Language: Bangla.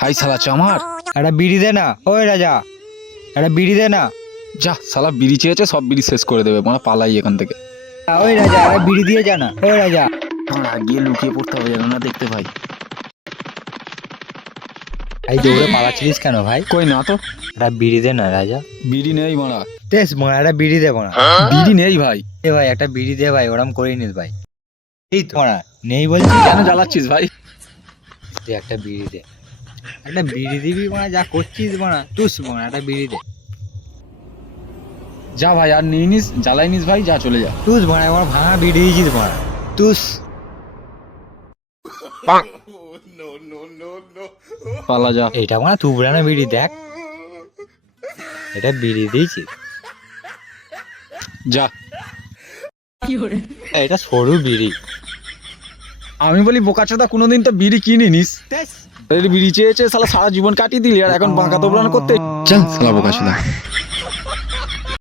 হাই শালা চামার, একটা বিড়ি দে না, ওই রাজা একটা বিড়ি দে না। যা শালা বিড়ি চেয়েছে, সব বিড়ি শেষ করে দেবে, মানে পালাই এখান থেকে। ওই রাজা একটা বিড়ি দিয়ে যা না, ওই রাজা। গিয়ে লুকিয়ে পড়তে হবে যেন না দেখতে ভাই। এই দৌড়ে পালাচ্ছিলিস কেন ভাই? কই না তো, একটা বিড়ি দে না রাজা। বিড়ি নেই মারা, তেস মোড়া একটা বিড়ি দে মোড়া। বিড়ি নেই ভাই। এ ভাই একটা বিড়ি দে ভাই, ওরম করে নিস ভাই। এই তো মোড়া নেই বলছি কেন জ্বালাচ্ছিস ভাই? দে একটা বিড়ি দে, একটা বিড়ি দিবি মোড়া, যা করছিস মোড়া তুস মোড়া, একটা বিড়ি দে। যা ভাই, আর নিয়ে নিস, জ্বালাই নিস ভাই, যা চলে যা। তুস মোড়া, আমার ভাঙা বিড়ি দিয়েছিস মোড়া, তুস। পালা যা। এইটা মোড়া তুবড়ানো বিড়ি দেখ, এটা বিড়ি দিয়েছিস, যা। এটা সরু বিড়ি। আমি বলি বোকাচোদা, কোনোদিন তো বিড়ি কিনে নিস। বিড়ি চেয়েছে শালা, সারা জীবন কাটিয়ে দিলি, আর এখন বাঁকা তোবড়ানো করতে। চল শালা বোকাচোদা।